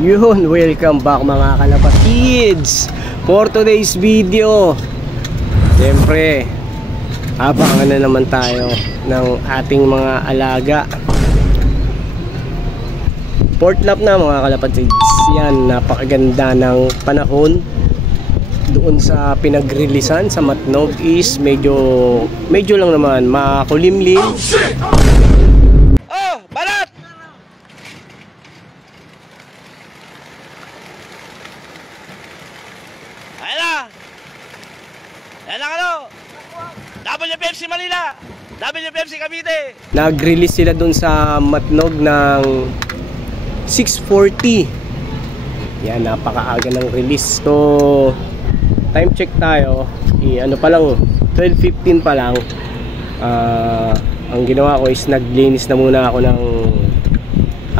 Yun, welcome back mga kalapatids for today's video. Siyempre, abangan na naman tayo ng ating mga alaga. Fourth lap na mga kalapatids. Yan, napakaganda ng panahon. Doon sa pinag-releasan sa Matnog is medyo lang naman makulimlim. Oh, balat! Ayan na! Ayan na ano! WPFC Manila! WPFC Cavite! Nag-release sila dun sa Matnog ng 6:40. Yan, napakaaga ng release. So, time check tayo. Ano pa lang, 12:15 pa lang. Ang ginawa ko is naglinis na muna ako ng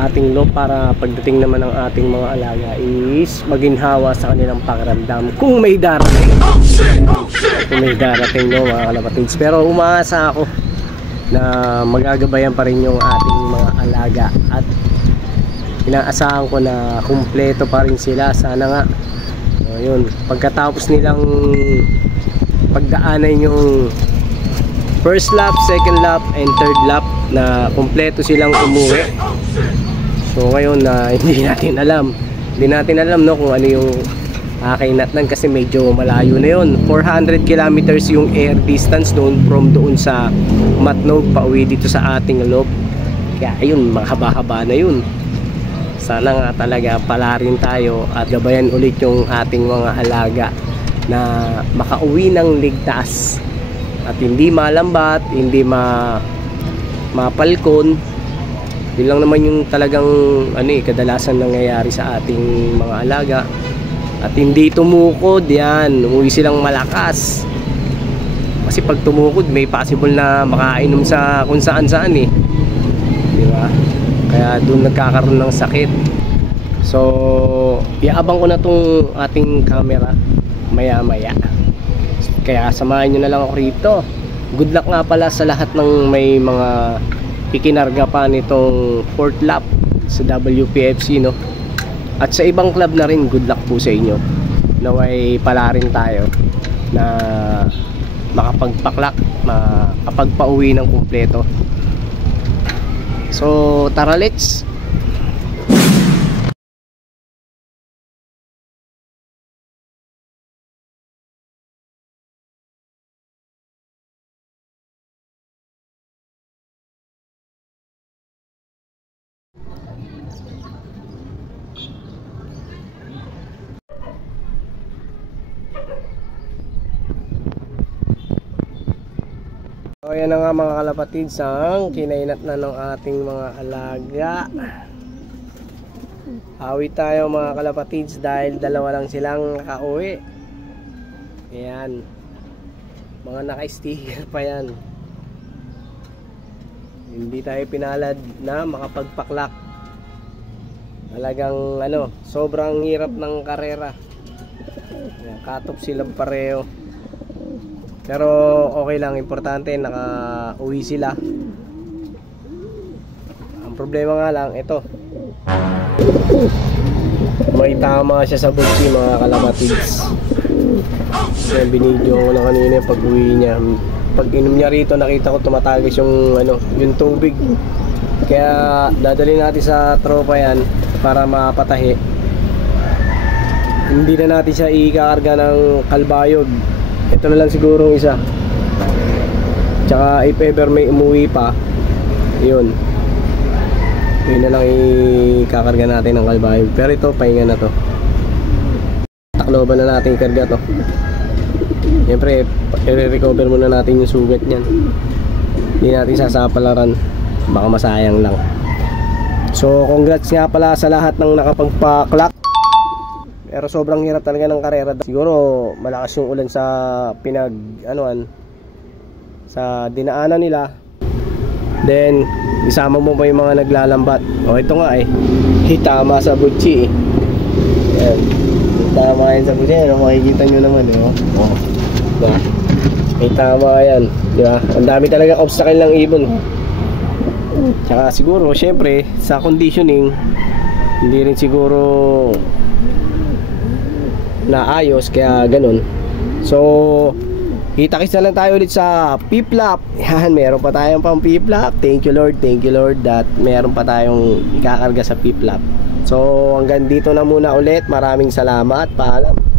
ating loob para pagdating naman ng ating mga alaga is maginhawa sa kanilang pakiramdam kung may darating. Kung may darating, no, mga kalapatids. Pero umaasa ako na magagabayan pa rin yung ating mga alaga at inaasahan ko na kumpleto pa rin sila. Sana nga. So, yun, pagkatapos nilang pagdaanan yung first lap, second lap, and third lap na kumpleto silang umuwi. So ngayon na hindi natin alam no kung ano yung kainatnan kasi medyo malayo na yun. 400 kilometers yung air distance doon from doon sa Matnog pauwi dito sa ating loob. Kaya ayun, mahaba-haba na yun. Sana nga talaga pala rin tayo at gabayan ulit yung ating mga alaga na makauwi ng ligtas at hindi malambat, hindi mapalkon. Yun lang naman yung talagang kadalasan nangyayari sa ating mga alaga. At hindi tumukod, yan, umuwi silang malakas. Kasi pag tumukod may possible na makainom sa kung saan-saan di ba? Kaya doon nagkakaroon ng sakit. So, iabang ko na tong ating camera maya-maya. Kaya samahan nyo na lang ako rito. Good luck nga pala sa lahat ng may mga ikinarga pa nitong fourth lap sa WPFC, no? At sa ibang club na rin, good luck po sa inyo. Naway pala rin tayo na makapagpaklak, makapagpauwi ng kumpleto. So, tara, let's! So yan na nga mga kalapatids, ang kinainat na ng ating mga alaga. Hawi tayo mga kalapatids dahil dalawa lang silang nakauwi. Ayan, mga naka-sticker pa yan. Hindi tayo pinalad na makapagpaklak. Talagang sobrang hirap ng karera. Katop silang pareho. Pero okay lang, importante nakauwi sila. Ang problema nga lang, ito, may tama siya sa butsi mga kalapatids. Binidyo ko na kanina pag uwi niya. Pag inom niya rito, nakita ko tumatagis yung tubig. Kaya dadali natin sa tropa yan para mapatahi. Hindi na natin siya ikakarga ng kalbayog. Ito na lang siguro isa. Tsaka if ever may umuwi pa, yun na lang ikakarga natin ng kalbayog. Pero ito, pahinga na to. Takloban na natin ikarga to. Siyempre, i-recover muna natin yung sugat niyan. Hindi natin sasapalaran, baka masayang lang. So congrats nga pala sa lahat ng nakapagpa-clock. Pero sobrang hirap talaga ng karera. Siguro malakas yung ulan sa sa dinaanan nila. Then isama mo pa yung mga naglalambat. Ito nga tama sa butsi Ayan. Tama yan sa butsi. Makikita nyo naman diba? Tama yan, diba? Ang dami talaga obstacle ng ibon. Tsaka siguro syempre sa conditioning hindi rin siguro naayos, kaya ganun. So kita-kits na lang tayo ulit sa P-flap. Yan, meron pa tayong pang P-flap. Thank you Lord that meron pa tayong ikakarga sa P-flap. So hanggang dito na muna ulit. Maraming salamat, paalam.